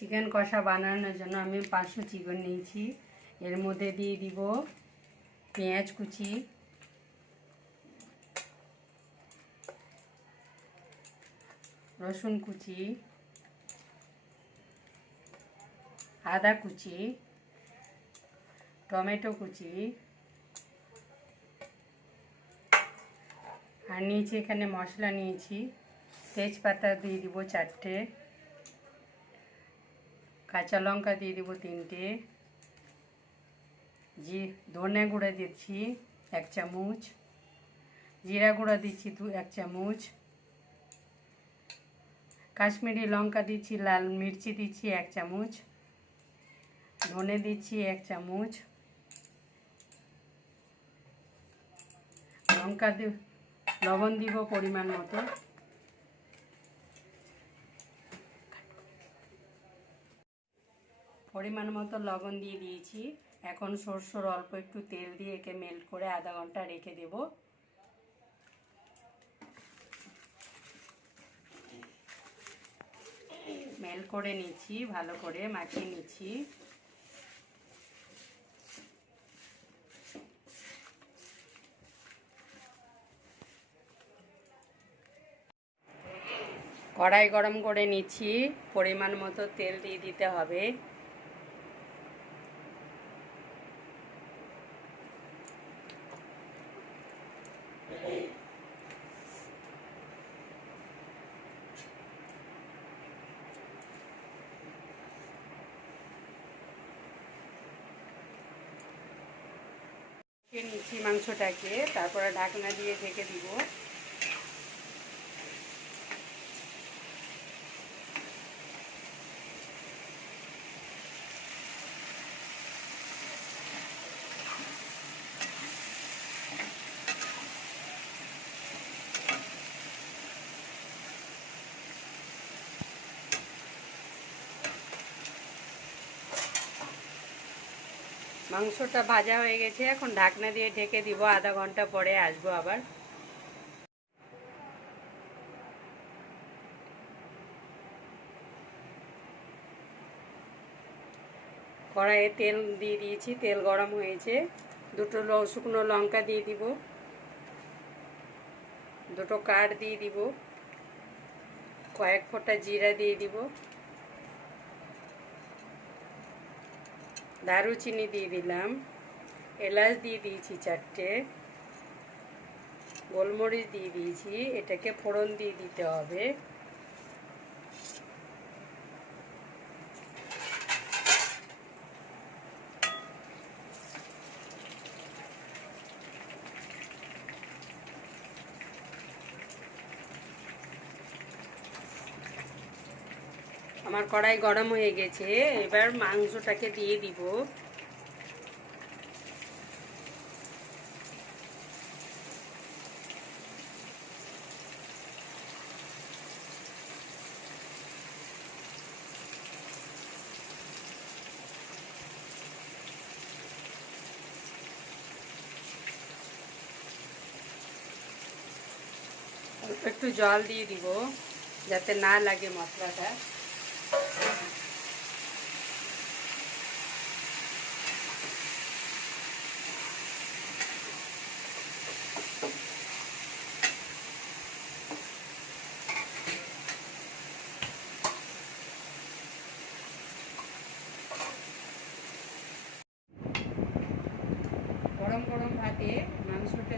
Chicken কষা বানানোর জন্য আমি 500 চিকেন নিয়েছি। এর মধ্যে দিয়ে দিব পেঁয়াজ কুচি, রসুন কুচি, আদা কুচি, টমেটো কুচি, আর নিয়েছি এখানে মশলা নিয়েছি। তেজপাতা দিয়ে দিব 4টে, কাঁচা লঙ্কা দিয়ে দিব 3টে, ধনে গুঁড়া দিচ্ছি 1 চামচ, জিরা গুঁড়া দিচ্ছি 1 চামচ, কাশ্মীরি লঙ্কা দিচ্ছি, লাল মির্চি দিচ্ছি 1 চামচ, ধনে দিচ্ছি 1 চামচ, লবণ দিব পরিমাণ মতো। পরিমাণ মতো লবণ দিয়ে দিয়েছি। এখন সরষের অল্প একটু তেল দিয়ে একে মেল্ট করে আধা ঘন্টা রেখে দেব। মেল্ট করে নিচ্ছি, ভালো করে মাখিয়ে নিচ্ছি। কড়াই গরম করে নিচ্ছি, পরিমাণ মতো তেল দিয়ে দিতে হবে। নিচ্ছি মাংসটাকে, তারপরে ঢাকনা দিয়ে ঢেকে দিব। মাংসটা ভাজা হয়ে গেছে, এখন ঢাকনা দিয়ে ঢেকে দিব। আধা ঘন্টা পরে আসবো আবার। কড়াইয়ে তেল দিয়ে দিয়েছি, তেল গরম হয়েছে। 2টো শুকনো লঙ্কা দিয়ে দিব, 2টো কাঠ দিয়ে দিব, কয়েক ফোঁটা জিরা দিয়ে দিব, দারুচিনি দিয়ে দিলাম, এলাচ দিয়ে দিয়েছি 4টে, গোলমরিচ দিয়ে দিয়েছি। এটাকে ফোড়ন দিয়ে দিতে হবে। আমার কড়াই গরম হয়ে গেছে, এবার মাংসটাকে দিয়ে দিব। অল্প একটু জল দিয়ে দিব যাতে না লাগে মশলাটা। গরম গরম ভাতে মাংসটা